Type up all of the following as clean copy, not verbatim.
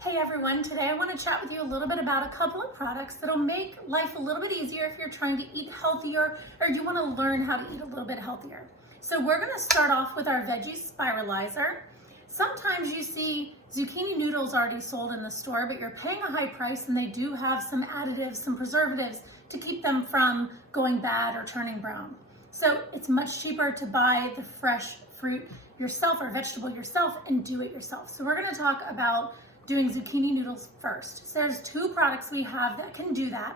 Hey everyone, today I want to chat with you a little bit about a couple of products that'll make life a little bit easier if you're trying to eat healthier or you want to learn how to eat a little bit healthier. So we're going to start off with our Veggie Spirilizer. Sometimes you see zucchini noodles already sold in the store, but you're paying a high price and they do have some additives, some preservatives to keep them from going bad or turning brown. So it's much cheaper to buy the fresh fruit yourself or vegetable yourself and do it yourself. So we're going to talk about doing zucchini noodles first. So there's two products we have that can do that.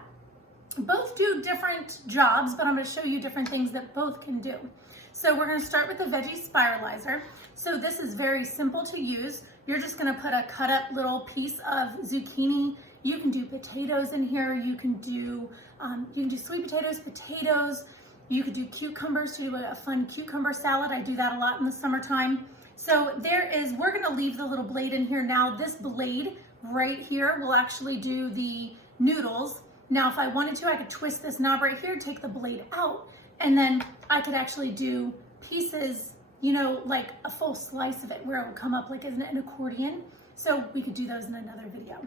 Both do different jobs, but I'm going to show you different things that both can do. So we're going to start with the Veggie Spirilizer. So this is very simple to use. You're just going to put a cut up little piece of zucchini. You can do potatoes in here. You can do sweet potatoes. You could do cucumbers to do a fun cucumber salad. I do that a lot in the summertime. So we're gonna leave the little blade in here now. This blade right here will actually do the noodles. Now, if I wanted to, I could twist this knob right here, take the blade out, and then I could actually do pieces, like a full slice of it where it would come up like an accordion. So we could do those in another video.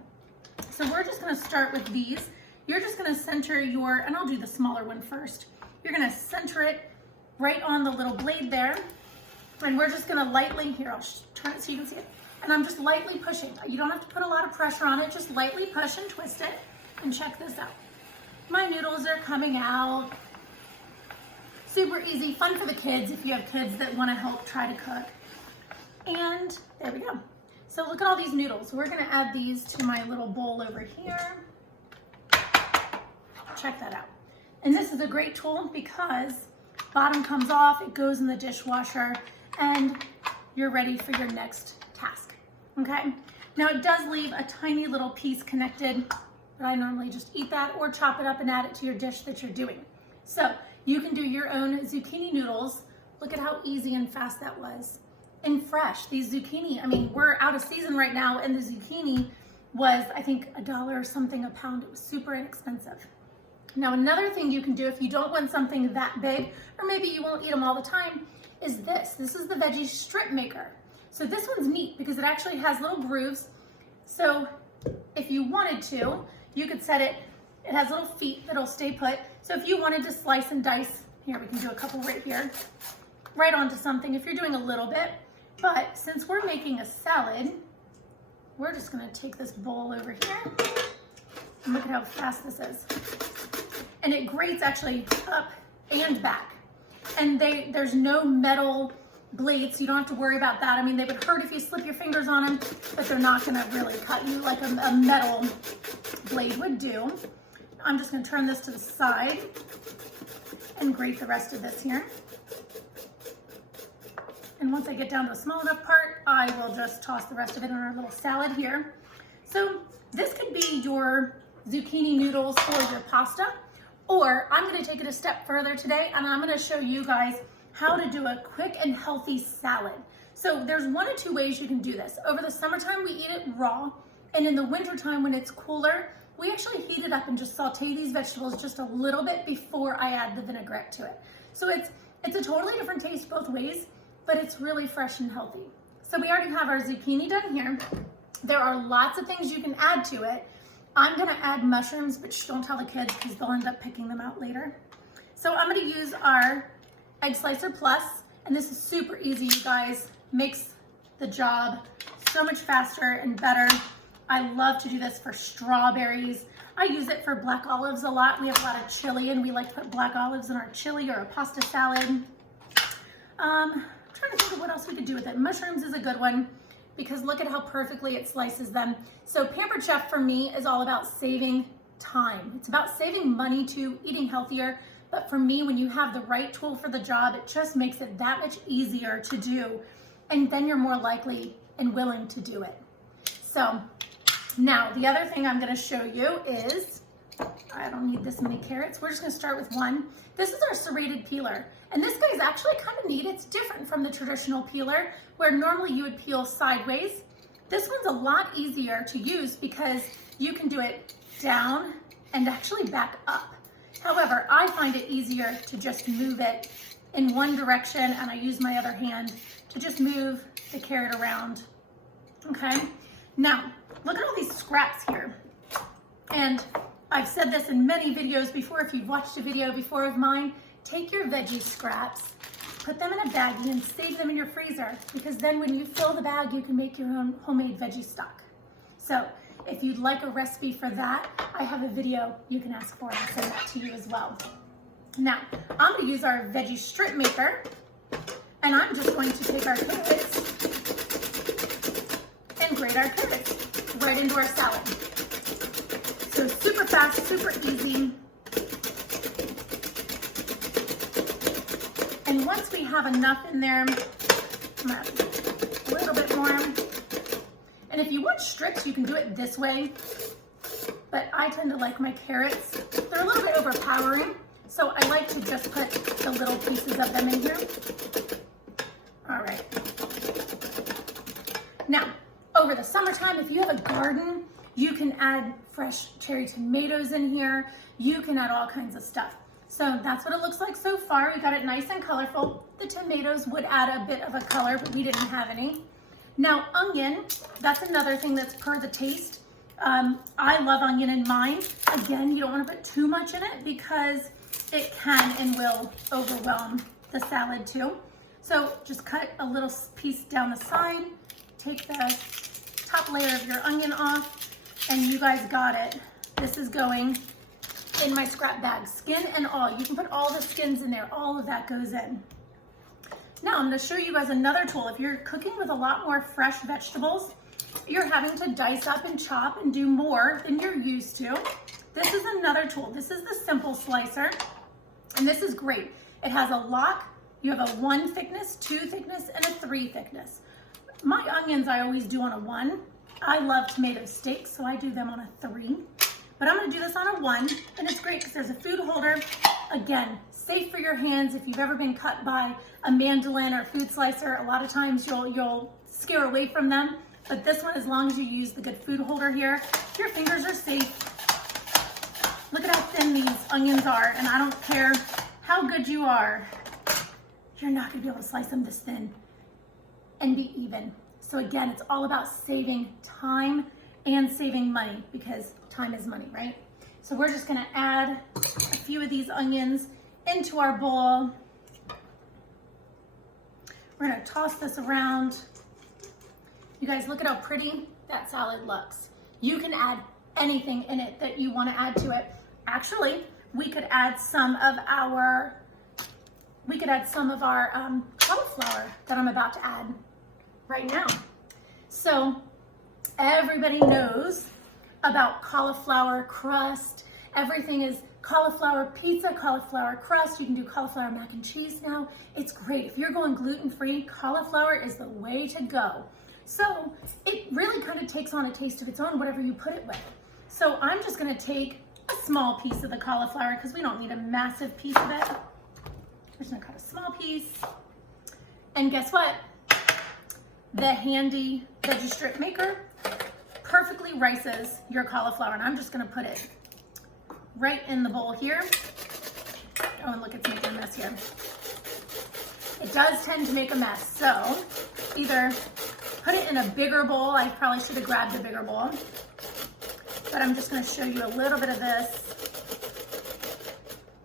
So we're just gonna start with these. You're just gonna center and I'll do the smaller one first. You're gonna center it right on the little blade there. And we're just gonna lightly, here, I'll turn it so you can see it. And I'm just lightly pushing. You don't have to put a lot of pressure on it, just lightly push and twist it. And check this out. My noodles are coming out. Super easy, fun for the kids if you have kids that wanna help try to cook. And there we go. So look at all these noodles. We're gonna add these to my little bowl over here. Check that out. And this is a great tool because bottom comes off, it goes in the dishwasher, and you're ready for your next task, okay? Now it does leave a tiny little piece connected, but I normally just eat that or chop it up and add it to your dish that you're doing. So you can do your own zucchini noodles. Look at how easy and fast that was. And fresh, these zucchini, I mean, we're out of season right now and the zucchini was, I think, $1 or something a pound. It was super inexpensive. Now, another thing you can do if you don't want something that big, or maybe you won't eat them all the time, is this. This is the Veggie Strip Maker. So this one's neat because it actually has little grooves. So if you wanted to, you could set it, it has little feet that'll stay put. So if you wanted to slice and dice, here we can do a couple right here, right onto something if you're doing a little bit. But since we're making a salad, we're just gonna take this bowl over here and look at how fast this is. And it grates actually up and back. And there's no metal blades, so you don't have to worry about that. I mean, they would hurt if you slip your fingers on them, but they're not gonna really cut you like a metal blade would do. I'm just gonna turn this to the side and grate the rest of this here. And once I get down to a small enough part, I will just toss the rest of it in our little salad here. So this could be your zucchini noodles or your pasta. Or I'm gonna take it a step further today and I'm gonna show you guys how to do a quick and healthy salad. So there's one or two ways you can do this. Over the summertime, we eat it raw. And in the wintertime, when it's cooler, we actually heat it up and just saute these vegetables just a little bit before I add the vinaigrette to it. So it's a totally different taste both ways, but it's really fresh and healthy. So we already have our zucchini done here. There are lots of things you can add to it. I'm gonna add mushrooms, but don't tell the kids because they'll end up picking them out later. So I'm gonna use our Egg Slicer Plus, and this is super easy, you guys. Makes the job so much faster and better. I love to do this for strawberries. I use it for black olives a lot. We have a lot of chili, and we like to put black olives in our chili or a pasta salad. I'm trying to think of what else we could do with it. Mushrooms is a good one, because look at how perfectly it slices them. So Pampered Chef for me is all about saving time. It's about saving money to eating healthier. But for me, when you have the right tool for the job, it just makes it that much easier to do. And then you're more likely and willing to do it. So now the other thing I'm gonna show you is, I don't need this many carrots. We're just gonna start with one. This is our serrated peeler. And this guy is actually kind of neat. It's different from the traditional peeler where normally you would peel sideways. This one's a lot easier to use because you can do it down and actually back up. However, I find it easier to just move it in one direction and I use my other hand to just move the carrot around. Okay, now look at all these scraps here. And I've said this in many videos before. If you've watched a video before of mine, take your veggie scraps, put them in a baggie and save them in your freezer, because then when you fill the bag, you can make your own homemade veggie stock. So if you'd like a recipe for that, I have a video you can ask for and I'll send that to you as well. Now, I'm going to use our veggie strip maker, and I'm just going to take our carrots and grate our carrots right into our salad. So super fast, super easy. And once we have enough in there, I'm gonna add a little bit more. And if you want strips, you can do it this way, but I tend to like my carrots. They're a little bit overpowering, so I like to just put the little pieces of them in here. All right. Now, over the summertime, if you have a garden, you can add fresh cherry tomatoes in here. You can add all kinds of stuff. So that's what it looks like so far. We got it nice and colorful. The tomatoes would add a bit of a color, but we didn't have any. Now, onion, that's another thing that's per the taste. I love onion in mine. Again, you don't want to put too much in it because it can and will overwhelm the salad too. So just cut a little piece down the side, take the top layer of your onion off, and you guys got it. This is going in my scrap bag, skin and all. You can put all the skins in there, all of that goes in. Now I'm going to show you guys another tool. If you're cooking with a lot more fresh vegetables, you're having to dice up and chop and do more than you're used to. This is another tool. This is the simple slicer, and this is great. It has a lock. You have a 1 thickness, 2 thickness, and a 3 thickness. My onions I always do on a 1. I love tomato steaks, so I do them on a 3. But I'm going to do this on a 1, and it's great because there's a food holder. Again, safe for your hands. If you've ever been cut by a mandolin or a food slicer, a lot of times you'll scare away from them. But this one, as long as you use the good food holder here, your fingers are safe. Look at how thin these onions are, and I don't care how good you are, you're not going to be able to slice them this thin and be even. So again, it's all about saving time and saving money, because time is money, right? So we're just gonna add a few of these onions into our bowl. We're gonna toss this around. You guys, look at how pretty that salad looks. You can add anything in it that you wanna add to it. Actually, we could add some of our cauliflower that I'm about to add right now. So everybody knows about cauliflower crust. Everything is cauliflower pizza, cauliflower crust. You can do cauliflower mac and cheese now. It's great. If you're going gluten-free, cauliflower is the way to go. So it really kind of takes on a taste of its own, whatever you put it with. So I'm just gonna take a small piece of the cauliflower because we don't need a massive piece of it. I'm just gonna cut a small piece. And guess what? The handy veggie strip maker perfectly rices your cauliflower, and I'm just gonna put it right in the bowl here. Oh, and look, it's making a mess here. It does tend to make a mess, so either put it in a bigger bowl. I probably should have grabbed a bigger bowl, but I'm just gonna show you a little bit of this,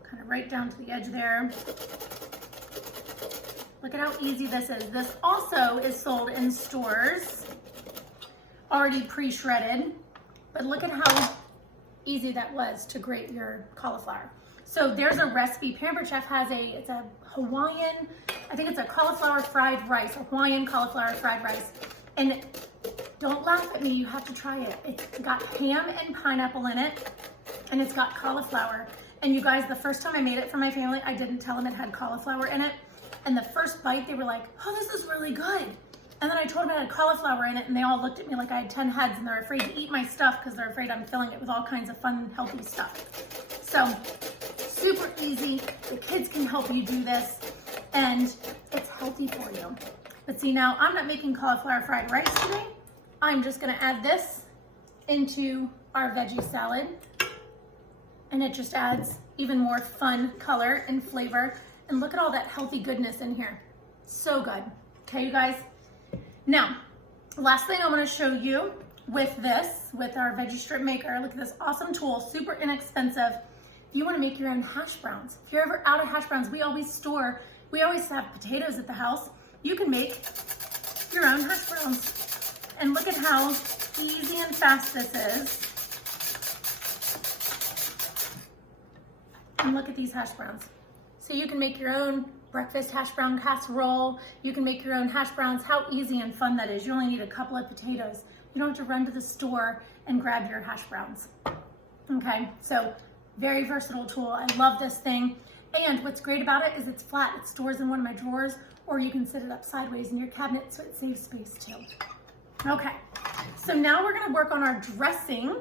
kind of right down to the edge there. Look at how easy this is. This also is sold in stores, already pre-shredded, but look at how easy that was to grate your cauliflower. So there's a recipe. Pampered Chef has it's a Hawaiian, I think it's a cauliflower fried rice, a Hawaiian cauliflower fried rice. And don't laugh at me, you have to try it. It's got ham and pineapple in it, and it's got cauliflower. And you guys, the first time I made it for my family, I didn't tell them it had cauliflower in it. And the first bite, they were like, oh, this is really good. And then I told them it had cauliflower in it, and they all looked at me like I had 10 heads, and they're afraid to eat my stuff because they're afraid I'm filling it with all kinds of fun, healthy stuff. So super easy. The kids can help you do this, and it's healthy for you. But see, now I'm not making cauliflower fried rice today. I'm just gonna add this into our veggie salad, and it just adds even more fun color and flavor. And look at all that healthy goodness in here. So good. Okay, you guys? Now, last thing I want to show you, with this, with our veggie strip maker. Look at this awesome tool, super inexpensive. If you want to make your own hash browns, if you're ever out of hash browns, we always have potatoes at the house. You can make your own hash browns. And look at how easy and fast this is. And look at these hash browns. So you can make your own breakfast hash brown casserole. You can make your own hash browns. How easy and fun that is. You only need a couple of potatoes. You don't have to run to the store and grab your hash browns. Okay, so very versatile tool. I love this thing. And what's great about it is it's flat. It stores in one of my drawers, or you can set it up sideways in your cabinet so it saves space too. Okay, so now we're gonna work on our dressing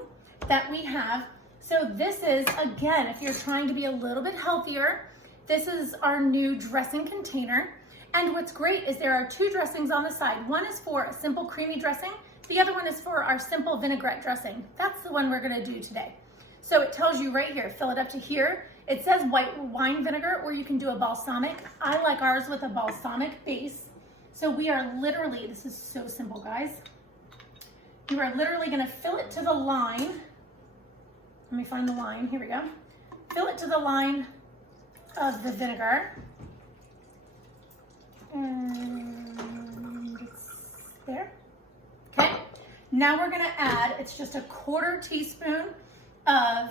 that we have. So this is, again, if you're trying to be a little bit healthier, this is our new dressing container. And what's great is there are two dressings on the side. One is for a simple creamy dressing. The other one is for our simple vinaigrette dressing. That's the one we're gonna do today. So it tells you right here, fill it up to here. It says white wine vinegar, or you can do a balsamic. I like ours with a balsamic base. So we are literally, this is so simple, guys. You are literally gonna fill it to the line. Let me find the line, here we go. Fill it to the line of the vinegar. And it's there. Okay, now we're gonna add, it's just a quarter teaspoon of,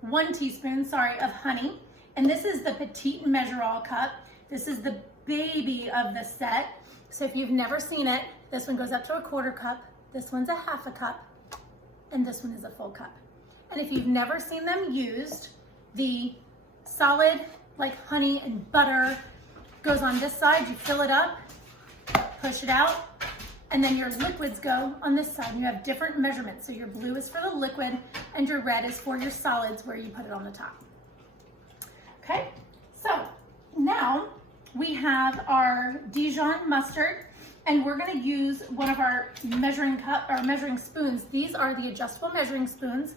1 teaspoon, sorry, of honey. And this is the petite measure-all cup. This is the baby of the set. So if you've never seen it, this one goes up to a quarter cup, this one's a half a cup, and this one is a full cup. And if you've never seen them used, the solid, like honey and butter, goes on this side, you fill it up, push it out, and then your liquids go on this side. You have different measurements. So your blue is for the liquid and your red is for your solids where you put it on the top. Okay, so now we have our Dijon mustard, and we're gonna use one of our measuring spoons. These are the adjustable measuring spoons.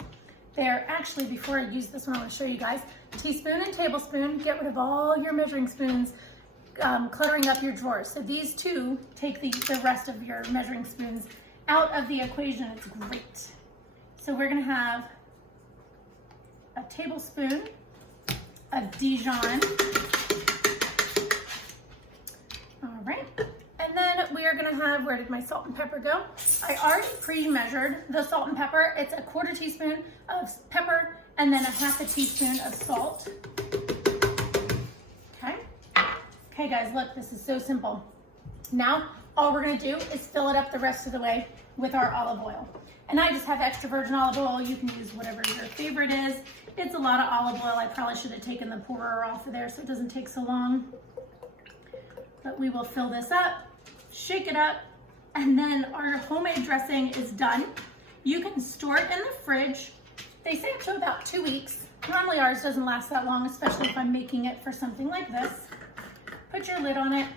They're actually, before I use this one, I wanna show you guys, teaspoon and tablespoon. Get rid of all your measuring spoons cluttering up your drawers. So these two take the rest of your measuring spoons out of the equation. It's great. So we're gonna have a tablespoon of Dijon. All right. And then we are gonna have, where did my salt and pepper go? I already pre-measured the salt and pepper. It's a quarter teaspoon of pepper and then a half a teaspoon of salt. Okay. Okay guys, look, this is so simple. Now, all we're gonna do is fill it up the rest of the way with our olive oil. And I just have extra virgin olive oil. You can use whatever your favorite is. It's a lot of olive oil. I probably should have taken the pourer off of there so it doesn't take so long. But we will fill this up, shake it up, and then our homemade dressing is done. You can store it in the fridge. They say up to about 2 weeks. Normally ours doesn't last that long, especially if I'm making it for something like this. Put your lid on it.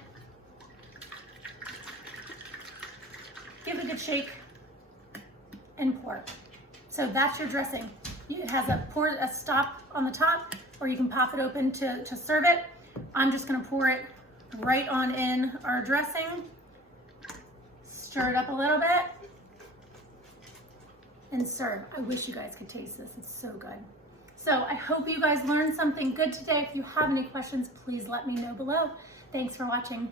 Give it a good shake and pour. So that's your dressing. It has a stop on the top, or you can pop it open to serve it. I'm just gonna pour it right on in our dressing. Stir it up a little bit and serve. I wish you guys could taste this. It's so good. So I hope you guys learned something good today. If you have any questions, please let me know below. Thanks for watching.